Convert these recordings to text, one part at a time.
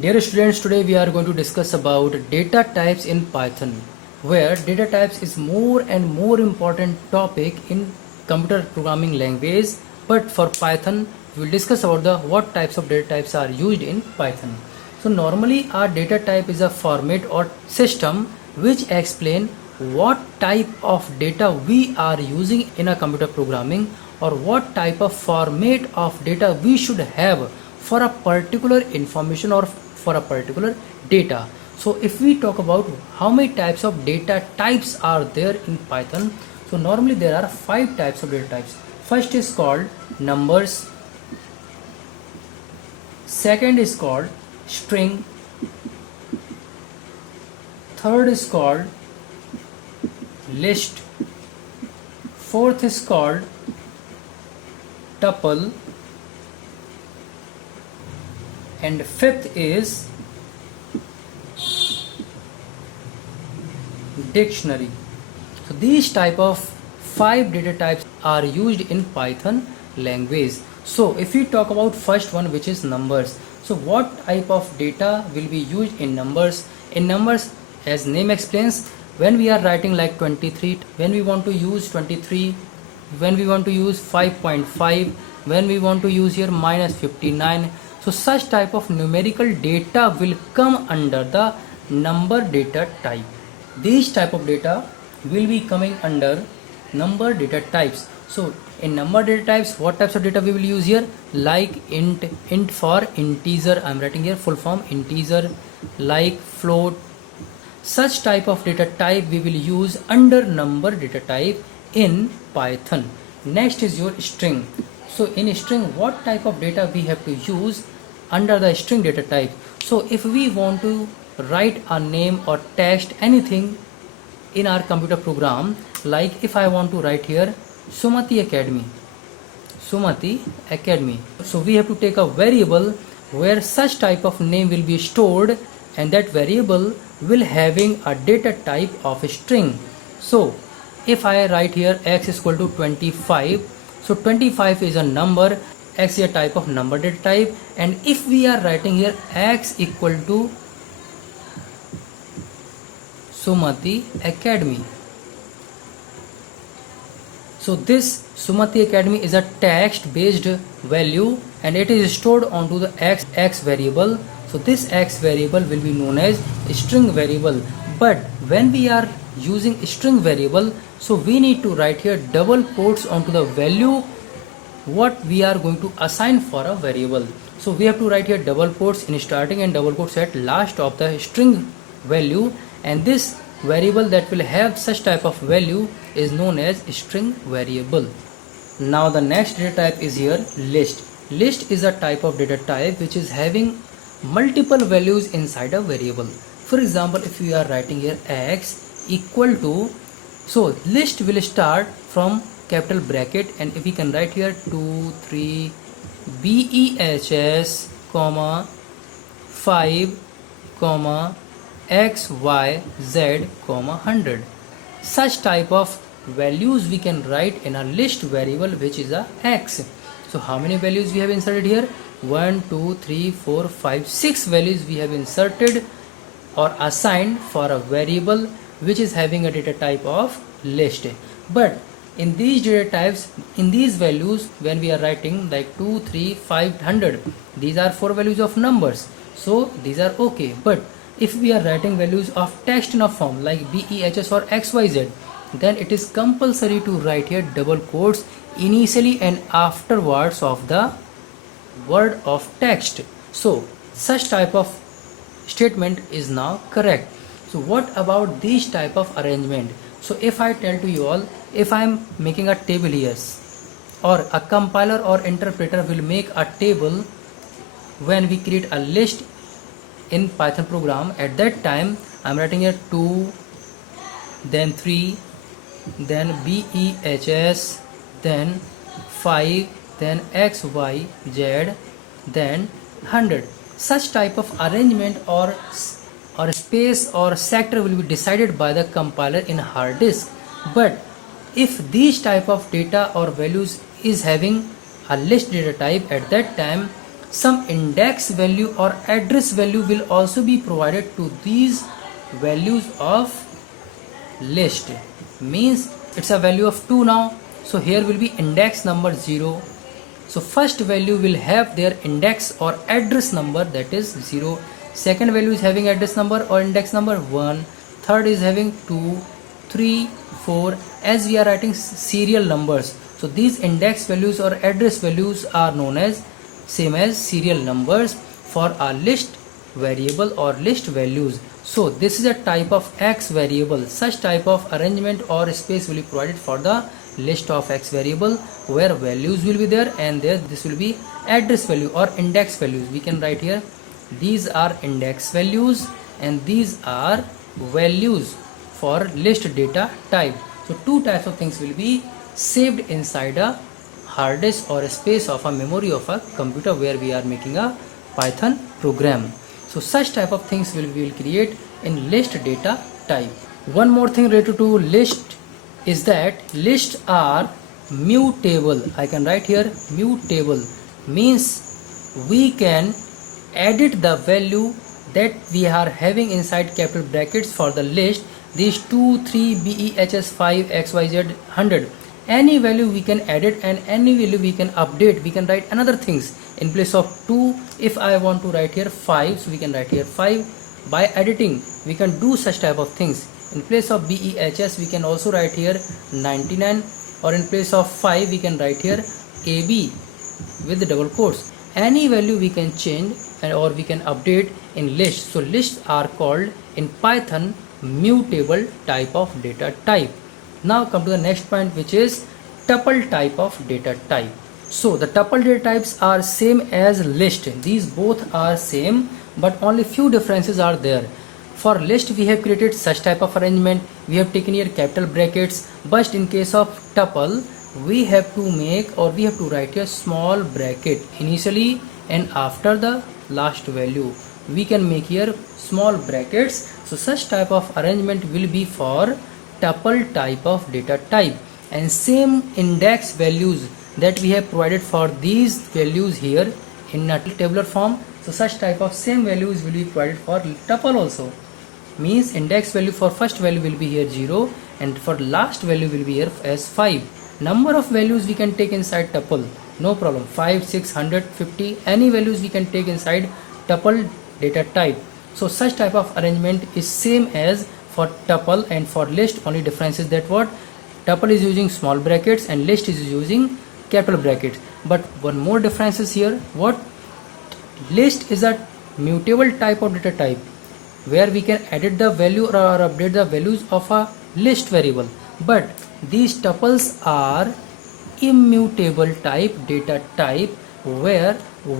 Dear students, today we are going to discuss about data types in Python, where data types is more and more important topic in computer programming language. But for Python, we will discuss about the what types of data types are used in Python. So normally our data type is a format or system which explain what type of data we are using in a computer programming, or what type of format of data we should have for a particular information or for a particular data. So if we talk about how many types of data types are there in Python, so normally there are 5 types of data types. First is called numbers, second is called string, third is called list, fourth is called tuple, and fifth is dictionary. So these type of 5 data types are used in Python language. So if we talk about first one, which is numbers, so what type of data will be used in numbers? In numbers, as name explains, when we are writing like 23, when we want to use 23, when we want to use 5.5, when we want to use here minus 59, so such type of numerical data will come under the number data type. These type of data will be coming under number data types. So in number data types, what types of data we will use here? Like int for integer, I'm writing here full form integer, like float. Such type of data type we will use under number data type in Python. Next is your string. So in string, what type of data we have to use under the string data type? So if we want to write a name or text anything in our computer program, like if I want to write here Sumati Academy, so we have to take a variable where such type of name will be stored, and that variable will having a data type of string. So if I write here x is equal to 25, so 25 is a number, x is a type of number data type. And if we are writing here x equal to Sumati Academy, so this Sumati Academy is a text based value and it is stored onto the x variable. So this x variable will be known as string variable. But when we are using string variable, so we need to write here double quotes onto the value what we are going to assign for a variable. So we have to write here double quotes in starting and double quotes at last of the string value, and this variable that will have such type of value is known as string variable. Now the next data type is here list. List is a type of data type which is having multiple values inside a variable. For example, if we are writing here x equal to, so list will start from capital bracket, and if we can write here 2 3 BEHS comma 5 comma x y z comma 100. Such type of values we can write in a list variable which is a x. So how many values we have inserted here? 1 2 3 4 5 6 values we have inserted or assigned for a variable which is having a data type of list. But in these data types, in these values, when we are writing like 2 3 5 100, these are 4 values of numbers, so these are okay. But if we are writing values of text in a form like BEHS or XYZ, then it is compulsory to write here double quotes initially and afterwards of the word of text. So such type of statement is now correct. So what about these type of arrangement? So if I tell to you all, if I am making a table here, or a compiler or interpreter will make a table when we create a list in Python program, at that time I am writing here 2, then 3, then BEHS, then 5, then XYZ, then 100. Such type of arrangement or space or sector will be decided by the compiler in hard disk. But if these type of data or values is having a list data type, at that time some index value or address value will also be provided to these values of list. Means it's a value of 2 now, so here will be index number 0. So first value will have their index or address number, that is 0. Second value is having address number or index number 1. Third is having 2, 3, 4, as we are writing serial numbers. So these index values or address values are known as same as serial numbers for our list variable or list values. So this is a type of X variable. Such type of arrangement or space will be provided for the list of X variable, where values will be there, and there this will be address value or index values. We can write here these are index values and these are values for list data type. So two types of things will be saved inside a hard disk or a space of a memory of a computer where we are making a Python program. So such type of things we will create in list data type. One more thing related to list is that lists are mutable. I can write here mutable, means we can edit the value that we are having inside capital brackets for the list. These 2, 3, BEHS 5, XYZ 100. Any value we can edit and any value we can update. We can write another things in place of 2. If I want to write here 5, so we can write here 5. By editing we can do such type of things. In place of BEHS we can also write here 99, or in place of 5 we can write here AB with the double quotes. Any value we can change or we can update in list. So lists are called in Python mutable type of data type. Now come to the next point, which is tuple type of data type. So the tuple data types are same as list. These both are same, but only few differences are there. For list we have created such type of arrangement. We have taken here capital brackets, but in case of tuple we have to make or we have to write a small bracket initially and after the last value. We can make here small brackets. So such type of arrangement will be for tuple type of data type, and same index values that we have provided for these values here in a tabular form. So such type of same values will be provided for tuple also. Means index value for first value will be here 0 and for last value will be here as 5. Number of values we can take inside tuple, no problem, 5, 6, 100, 50, any values we can take inside tuple data type. So such type of arrangement is same as for tuple, and for list only difference is that what tuple is using small brackets and list is using capital brackets. But one more difference is here, what list is a mutable type of data type where we can edit the value or update the values of a list variable, but these tuples are immutable type data type where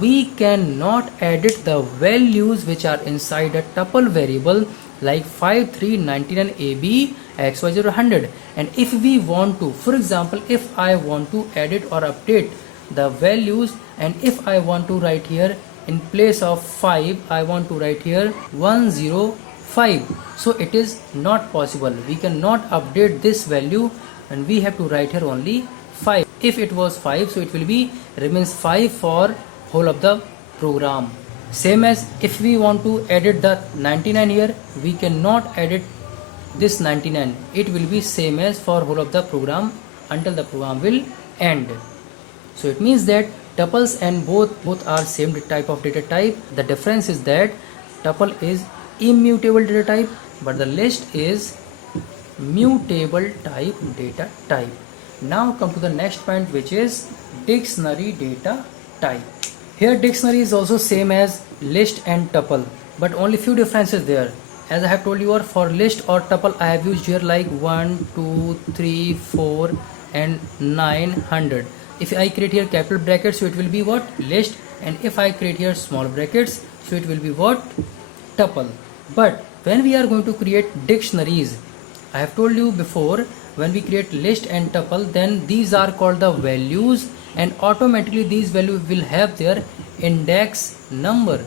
we cannot edit the values which are inside a tuple variable like 5, 3, 99, AB, XYZ 100. And if we want to, for example, if I want to edit or update the values, and if I want to write here in place of 5 I want to write here 105, so it is not possible. We cannot update this value and we have to write here only 5. If it was 5, so it will be remains 5 for whole of the program. Same as if we want to edit the 99 here, we cannot edit this 99. It will be same as for whole of the program until the program will end. So it means that tuples and both are same type of data type. The difference is that tuple is immutable data type, but the list is mutable type data type. Now come to the next point, which is dictionary data type. Here dictionary is also same as list and tuple, but only few differences there. As I have told you, for list or tuple I have used here like 1, 2, 3, 4 and 900. If I create here capital brackets, so it will be what list, and if I create here small brackets, so it will be what tuple. But when we are going to create dictionaries, I have told you before, when we create list and tuple, then these are called the values, and automatically these values will have their index numbers,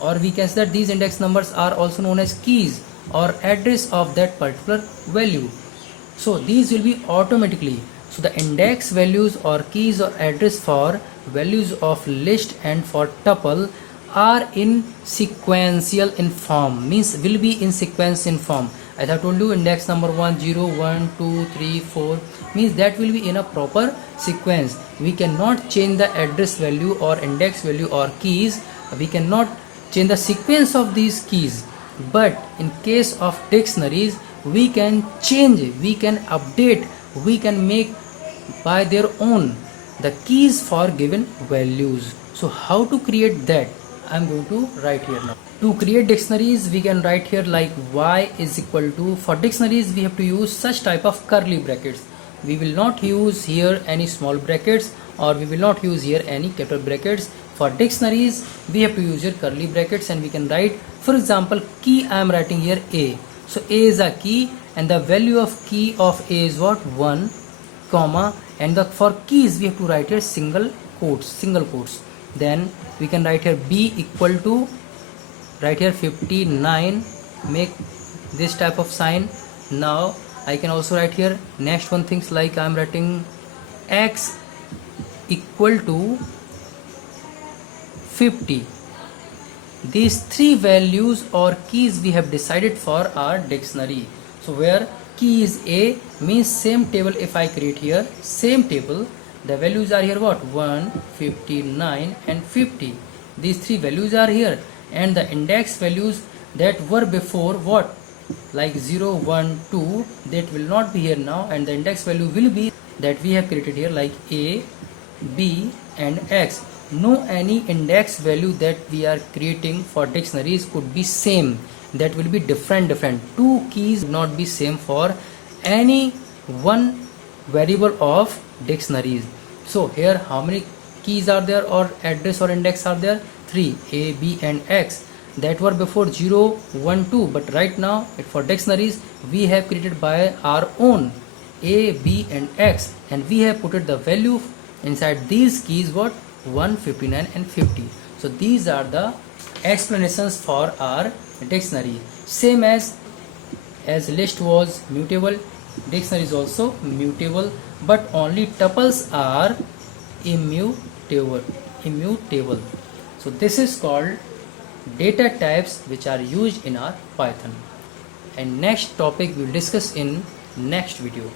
or we can say that these index numbers are also known as keys or address of that particular value. So these will be automatically. So the index values or keys or address for values of list and for tuple are in sequential in form, means will be in sequence in form. As I told you, index number 1 0 1 2 3 4 means that will be in a proper sequence. We cannot change the address value or index value or keys. We cannot change the sequence of these keys, but in case of dictionaries we can change, we can update, we can make by their own the keys for given values. So how to create that, I'm going to write here now. To create dictionaries we can write here like y is equal to, for dictionaries we have to use such type of curly brackets. We will not use here any small brackets, or we will not use here any capital brackets. For dictionaries we have to use here curly brackets, and we can write, for example, key I am writing here a. So a is a key and the value of key of a is what, 1 comma, and the for keys we have to write here single quotes. Then we can write here b equal to, write here 59, make this type of sign. Now I can also write here next one things like I am writing x equal to 50. These three values or keys we have decided for our dictionary. So where key is a means same table, if I create here same table, the values are here what, 1 59 and 50. These three values are here, and the index values that were before what, like 0 1 2, that will not be here now, and the index value will be that we have created here like a, b and x. No any index value that we are creating for dictionaries could be same, that will be different. Two keys will not be same for any one variable of dictionaries. So here how many keys are there or address or index are there? 3, a, b and x, that were before 0 1 2, but right now for dictionaries we have created by our own a, b and x, and we have put the value inside these keys what, 1 59 and 50. So these are the explanations for our dictionary. Same as list was mutable, dictionary is also mutable, but only tuples are immutable. So this is called data types which are used in our Python, and next topic we will discuss in next video.